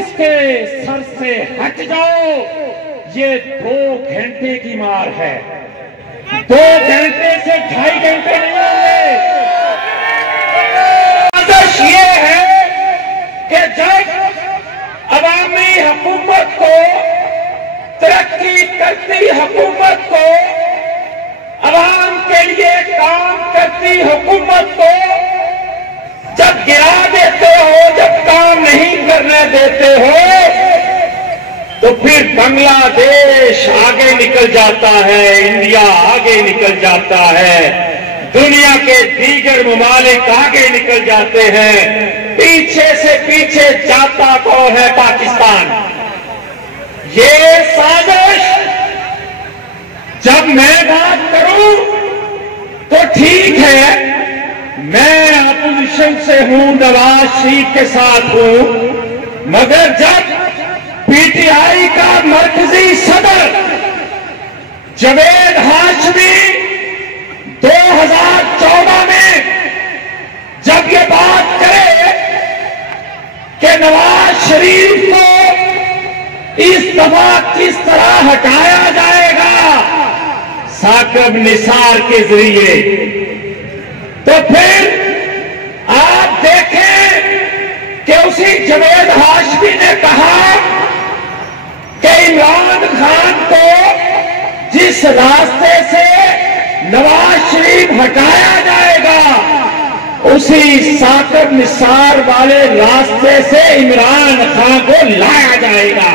इसके सर से हट जाओ। ये 2 घंटे की मार है, 2 घंटे से 2.5 घंटे नहीं होंगे। आदर्श ये है कि जब अवामी हुकूमत को, तरक्की करती हुकूमत को, अवाम के लिए काम करती हुकूमत को जब गिरा देते हो, जब काम नहीं करने देते हो, तो फिर बांग्लादेश आगे निकल जाता है, इंडिया आगे निकल जाता है, दुनिया के दीगर ममालिक आगे निकल जाते हैं। पीछे से पीछे जाता कौन है? पाकिस्तान। ये साजिश, जब मैं बात करूं तो ठीक है, मैं अपोजिशन से हूं, नवाज शरीफ के साथ हूं, मगर जब पीटीआई का मरकजी सदर जावेद हाशमी 2014 में जब ये बात करे कि नवाज शरीफ को इस दफा किस तरह हटाया जाएगा साकिब निसार के जरिए, तो फिर आप देखें कि उसी जावेद हाशमी ने कहा कि इमरान खान को जिस रास्ते से नवाज शरीफ हटाया जाएगा, उसी साकिब निसार वाले रास्ते से इमरान खान को लाया जाएगा।